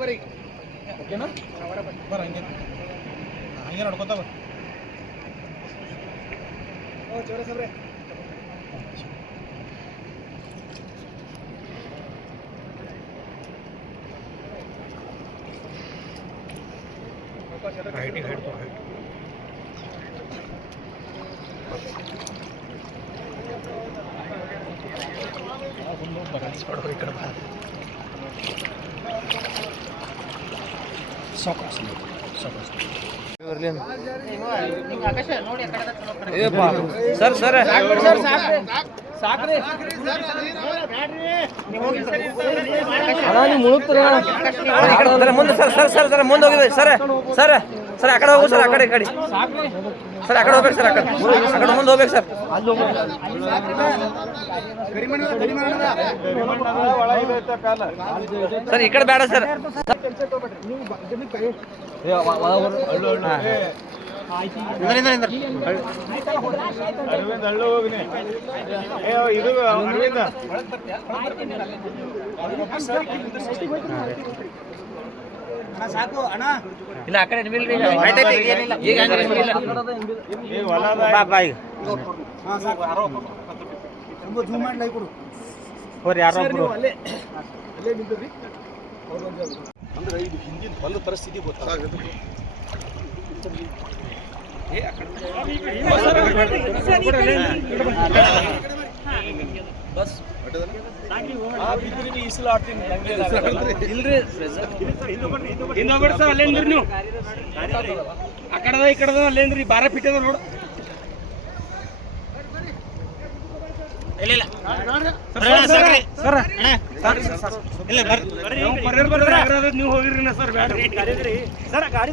ಬರಬರಿ ಓಕೆನಾ? ಬರ ಹಂಗೆ ಹಂಗೆ ನೋಡ್ಕೊತ ಬರ ಓ ಚೌರ ಸಾಬ್ರೆ. ಹೈಟಿಗೆ ಹೈಟ್ ಹೈಟ್ ಈ ಕಡೆ ಬಾ ಸಾವಕಾಶ ಸಾವಕಾಶ ಸರ್ ಸರ್ ಮುಂದೆ ಸರ್ ಸರ್ ಸರ್ ಸರ್ ಮುಂದೆ ಹೋಗಿದೆ ಸರ್ ಸರ್ ಸರ್ ಆ ಕಡೆ ಹೋಗು ಸರ್ ಆ ಕಡೆ ಈ ಕಡೆ. ಸರ್ ಆ ಕಡೆ ಹೋಗ್ಬೇಕು ಸರ್ ಆ ಕಡೆ. ಆ ಕಡೆ ಮುಂದೆ ಹೋಗ್ಬೇಕು ಸರ್. ಸರ್ ಈ ಕಡೆ ಬೇಡ ಸರ್. ಅರವಿಂದ್ ಹಳ್ಳು ಹೋಗ್ನಿ ಏ ಇದು ಅರವಿಂದ. ಸಾಕು ಅಣ್ಣ ಇನ್ನು ಆ ಕಡೆ ನಿಮಿಲ್ರಿ ಈಗ ಹಂಗೆ ನಿಮಿಲ್ಲ. ಬಾ ಬಾ ಈಗ ಯಾರೋ ಅಂದ್ರೆ ಇದು ಹಿಂದಿನ ಹೊಲದ ಪರಿಸ್ಥಿತಿ ಗೊತ್ತಾಗುತ್ತೆ ಆ ನೀ ಇಸ್ಲ ಆಡ್ತೀನಿ ಇಲ್ರಿ ಇನ್ನೊಬ್ಬರು ಸರ್ ಅಲ್ಲೇಂದ್ರಿ ನೀವು? ಆ ಕಡದ ಈ ಕಡೆದ ಅಲ್ಲೇನ್ರಿ ಬಾರ ಫೀಟ್ ಅದ ನೋಡು ನೀವು ಹೋಗಿರಿ ಸರ್ ಬ್ಯಾಡ್ರಿ. ಸರ್ ಗಾಡಿ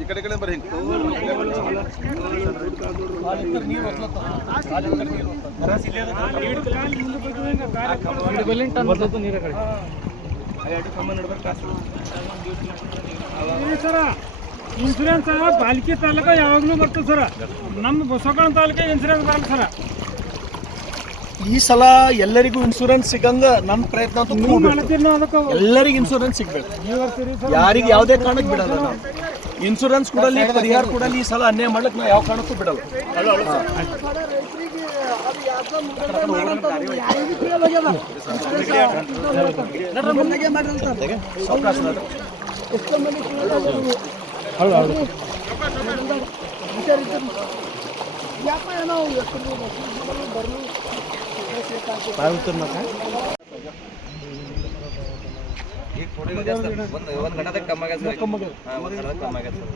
ಈ ಕಡೆ ಕಡೆ ಬರ್ರಿ ನೀರು ಸರ ಇನ್ಸೂರೆನ್ಸ್ ಬಾಲ್ಕಿ ತಾಲೂಕ ಯಾವಾಗಲೂ ಬರ್ತದೆ ಸರ್. ನಮ್ಮ ಬಸವಕಣ ತಾಲೂಕ ಇನ್ಸೂರೆನ್ಸ್ ಬರಲ್ಲ ಸರ. ಈ ಸಲ ಎಲ್ಲರಿಗೂ ಇನ್ಶೂರೆನ್ಸ್ ಸಿಗಂಗ ನಮ್ಮ ಪ್ರಯತ್ನ ಎಲ್ಲರಿಗೂ ಇನ್ಶೂರೆನ್ಸ್ ಸಿಗ್ಬೇಕು. ಯಾರಿಗೆ ಯಾವುದೇ ಕಾರಣಕ್ಕೆ ಬಿಡಲ್ಲ ನಾವು. ಇನ್ಶೂರೆನ್ಸ್ ಕೊಡಲಿ ಪರಿಹಾರ ಕೊಡಲಿ ಈ ಸಲ ಅನ್ಯಾಯ ಮಾಡ್ಲಿಕ್ಕೆ ನಾವು ಯಾವ ಕಾರಣಕ್ಕೂ ಬಿಡಲ್ಲ. ಸಾವ್ಕಾಶ ಅದ. ಈಗ ಥೋಡಿ ಇದೆ ಸರ್ ಒಂದು ಒಂದು ಗಂಟೆದಾಗ ಕಮ್ಮಿ ಆಗ್ಯದ ಸರ್ ಹಾಂ ಒಂದು ಗಂಟೆದಾಗ ಕಮ್ಮಿ ಆಗ್ಯದ ಸರ್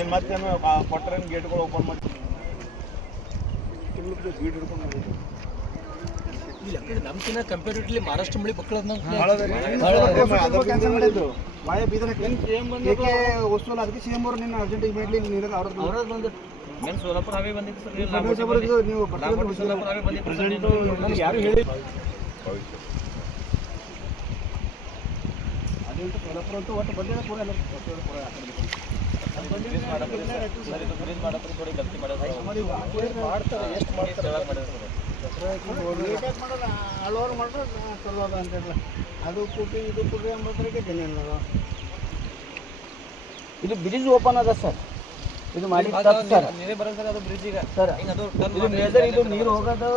ಏನ್ ಮತ್ತೇನು ಕೊಟ್ಟರೆ ಗೇಟ್ಗಳು ಓಪನ್ ಮಾಡಿ ಗೀಡ್ ಹಿಡ್ಕೊಂಡು ಈ ಲೆಕ್ಕಕ್ಕೆ ನಮ್ಕಿನ್ನ ಕಂಪೇರಿಟಿವ್ಲಿ ಮಹಾರಾಷ್ಟ್ರ ಮಳಿ ಬಕ್ಕಳದ ಮಾಯ ಬೀದರ್ ವಸ್ತುವಲ್ಲ ಅದಕ್ಕೆ ಸಿ ಎಂ ಅವರು ನಿನ್ನ ಅರ್ಜೆಂಟ್ ಇಮಿಡಿಯೇಟ್ಲಿ ನೀನು ಅವ್ರ ಬಂದು ಏನು ಸೋಲಾಪುರ ಹಾವೇ ಬಂದಿತ್ತು ಸರ್? ಇಲ್ಲ ನೀವು ಸೋಲಾಪುರ ಹಾವೇ ಬಂದಿತ್ತು ಯಾರು ಹೇಳಿ ಅದಂತೂ ಸೋಲಾಪುರ ಅಂತೂ ಒಟ್ಟು ಬಂದಿಲ್ಲ ಪೂರ ಎಲ್ಲ. ಪೂರ ಆ ಕಡೆ ಸರ್ ಇದು ಫ್ರೀಜ್ ಮಾಡತ್ರ ಥೋಡಿ ಗಲ್ತಿ ಮಾಡ್ಯಾರ ಮಾಡ್ತಾರೆ ಎಷ್ಟು ಮಾಡ್ತಾರೆ ನೀಟಾಗಿ ಮಾಡಲ್ಲ ಹಳವಾರು ಮಾಡ್ರೆ ಚಲೋ ಅದ ಅಂತೆಲ್ಲ ಅದು ಕುಟ್ಟಿ ಇದು ಕುಟ್ಟಿ ಇದು ಬ್ರಿಡ್ಜ್ ಓಪನ್ ಅದ ಸರ್. ಇದು ಮಾಡಿ ಸರ್ ಬರೋದು ಸರ್ ಅದು ಬ್ರಿಡ್ಜ್ ಈಗ. ಸರ್ ಇದು ಮೇಜರ್ ಇದು ನೀರು ಹೋಗೋದು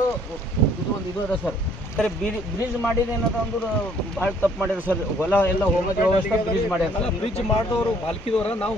ಇದು ಒಂದು ಇದು ಅದ ಸರ್. ಸರ್ ಬ್ರಿಡ್ಜ್ ಮಾಡಿದ ಏನದ ಅಂದ್ರೆ ಭಾಳ ತಪ್ಪು ಮಾಡ್ಯಾರ ಸರ್. ಹೊಲ ಎಲ್ಲ ಹೋಗೋದು ವ್ಯವಸ್ಥೆ ಬ್ರಿಡ್ಜ್ ಮಾಡ್ಯಾರ ಬ್ರಿಡ್ಜ್ ಮಾಡಿದವರು ಬಾಲ್ಕಿದವರ ನಾವು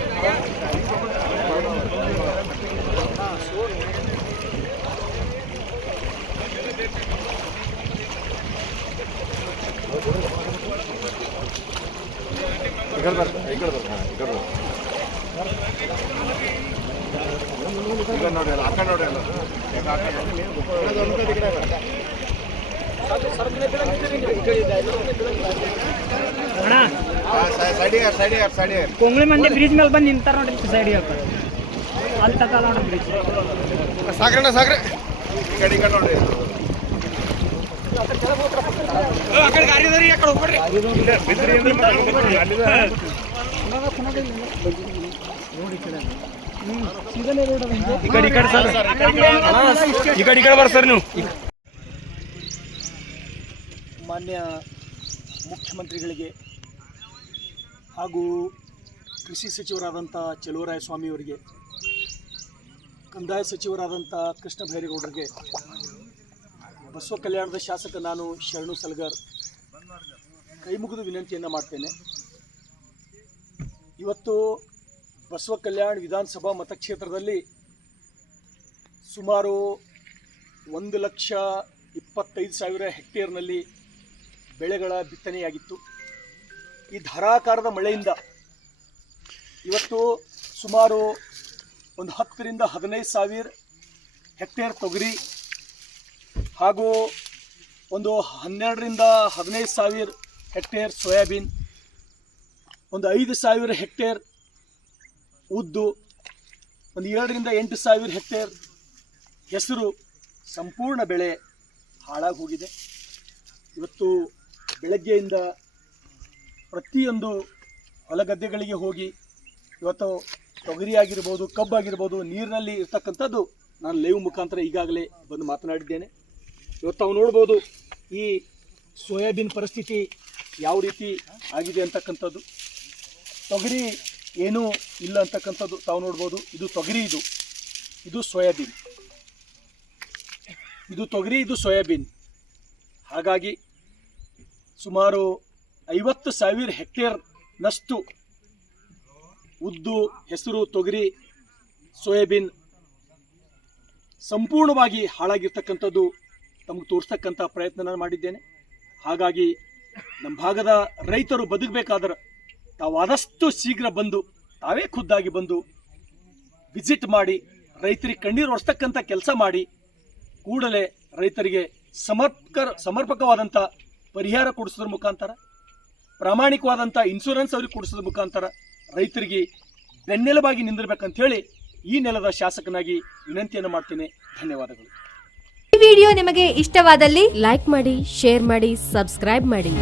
ಕೊಂಗ್ಳಿ ಮಂದಿ ಬ್ರಿಡ್ಜ್ ಮೇಲೆ ಬಂದು ನಿಂತಾರ ನೋಡಿ ಸೈಡ್ ಅಲ್ಲಿ ತಕ ನೋಡ್ರಿ ಬ್ರಿಡ್ಜ್ ಸಾಕ್ರಣ್ಣ ಸಾಕ್ರೆ ನೋಡ್ರಿ ಕಡೆ ಗಾಡಿ ಅದ ರೀ ಆ ಕಡೆ ಹೋಗ್ಬೇಡ್ರಿ. ಈ ಕಡೆ ಈ ಕಡೆ ಸರ್. ಈ ಕಡೆ ಈ ಕಡೆ ಬರ್ರಿ ಸರ್ ನೀವು. ಮಾನ್ಯ ಮುಖ್ಯಮಂತ್ರಿಗಳಿಗೆ ಹಾಗೂ ಕೃಷಿ ಸಚಿವರಾದಂಥ ಚಲುವರಾಯ ಸ್ವಾಮಿಯವರಿಗೆ ಕಂದಾಯ ಸಚಿವರಾದಂಥ ಕೃಷ್ಣ ಭೈರೇಗೌಡರಿಗೆ ಬಸವ ಕಲ್ಯಾಣದ ಶಾಸಕ ನಾನು ಶರಣು ಸಲ್ಗರ್ ಕೈ ಮುಗಿದು ವಿನಂತಿಯನ್ನು ಮಾಡ್ತೇನೆ. ಇವತ್ತು ಬಸವ ಕಲ್ಯಾಣ ವಿಧಾನಸಭಾ ಮತಕ್ಷೇತ್ರದಲ್ಲಿ ಸುಮಾರು ಒಂದು ಲಕ್ಷ ಇಪ್ಪತ್ತೈದು ಸಾವಿರ ಹೆಕ್ಟೇರ್ನಲ್ಲಿ ಬೆಳೆಗಳ ಬಿತ್ತನೆಯಾಗಿತ್ತು. ಈ ಧಾರಾಕಾರದ ಮಳೆಯಿಂದ ಇವತ್ತು ಸುಮಾರು ಒಂದು ಹತ್ತರಿಂದ ಹದಿನೈದು ಸಾವಿರ ಹೆಕ್ಟೇರ್ ತೊಗರಿ ಹಾಗೂ ಒಂದು ಹನ್ನೆರಡರಿಂದ ಹದಿನೈದು ಸಾವಿರ ಹೆಕ್ಟೇರ್ ಸೋಯಾಬೀನ್, ಒಂದು ಐದು ಸಾವಿರ ಹೆಕ್ಟೇರ್ ಉದ್ದು ಒಂದು ಏಳರಿಂದ ಎಂಟು ಸಾವಿರ ಹೆಕ್ಟೇರ್ ಹೆಸರು ಸಂಪೂರ್ಣ ಬೆಳೆ ಹಾಳಾಗಿ ಹೋಗಿದೆ ಇವತ್ತು ಬೆಳಗ್ಗೆಯಿಂದ ಪ್ರತಿಯೊಂದು ಹೊಲಗದ್ದೆಗಳಿಗೆ ಹೋಗಿ ಇವತ್ತು ತೊಗರಿ ಆಗಿರ್ಬೋದು ಕಬ್ಬಾಗಿರ್ಬೋದು, ನೀರಿನಲ್ಲಿ ಇರ್ತಕ್ಕಂಥದ್ದು ನಾನು ಲೈವ್ ಮುಖಾಂತರ ಈಗಾಗಲೇ ಬಂದು ಮಾತನಾಡಿದ್ದೇನೆ. ಇವತ್ತು ನಾವು ನೋಡ್ಬೋದು ಈ ಸೋಯಾಬೀನ್ ಪರಿಸ್ಥಿತಿ ಯಾವ ರೀತಿ ಆಗಿದೆ ಅಂತಕ್ಕಂಥದ್ದು. ತೊಗರಿ ಏನೂ ಇಲ್ಲ ಅಂತಕ್ಕಂಥದ್ದು ತಾವು ನೋಡ್ಬೋದು. ಇದು ತೊಗರಿ ಇದು. ಇದು ಸೋಯಾಬೀನ್. ಇದು ತೊಗರಿ, ಇದು ಸೋಯಾಬೀನ್. ಹಾಗಾಗಿ ಸುಮಾರು ಐವತ್ತು ಸಾವಿರ ಹೆಕ್ಟೇರ್ನಷ್ಟು ಉದ್ದು ಹೆಸರು ತೊಗರಿ, ಸೋಯಾಬೀನ್ ಸಂಪೂರ್ಣವಾಗಿ ಹಾಳಾಗಿರ್ತಕ್ಕಂಥದ್ದು ತಮಗೆ ತೋರಿಸ್ತಕ್ಕಂಥ ಪ್ರಯತ್ನ ನಾನು ಮಾಡಿದ್ದೇನೆ. ಹಾಗಾಗಿ ನಮ್ಮ ಭಾಗದ ರೈತರು ಬದುಕಬೇಕಾದ್ರೆ ತಾವು ಆದಷ್ಟು ಶೀಘ್ರ ಬಂದು, ತಾವೇ ಖುದ್ದಾಗಿ ಬಂದು ವಿಸಿಟ್ ಮಾಡಿ, ರೈತರಿಗೆ ಕಣ್ಣೀರು ಒರೆಸ್ತಕ್ಕಂಥ ಕೆಲಸ ಮಾಡಿ, ಕೂಡಲೇ ರೈತರಿಗೆ ಸಮರ್ಪಕ, ಸಮರ್ಪಕವಾದಂಥ ಪರಿಹಾರ ಕೊಡಿಸೋದ್ರ ಮುಖಾಂತರ, ಪ್ರಾಮಾಣಿಕವಾದಂಥ ಇನ್ಶೂರೆನ್ಸ್ ಅವ್ರಿಗೆ ಕೊಡಿಸೋದ್ರ ಮುಖಾಂತರ ರೈತರಿಗೆ ಬೆನ್ನೆಲುಬಾಗಿ ನಿಂದಿರ್ಬೇಕಂತ ಹೇಳಿ ಈ ನೆಲದ ಶಾಸಕನಾಗಿ ವಿನಂತಿಯನ್ನು ಮಾಡ್ತೇನೆ. ಧನ್ಯವಾದಗಳು. ಈ ವಿಡಿಯೋ ನಿಮಗೆ ಇಷ್ಟವಾದಲ್ಲಿ ಲೈಕ್ ಮಾಡಿ, ಶೇರ್ ಮಾಡಿ, ಸಬ್ಸ್ಕ್ರೈಬ್ ಮಾಡಿ.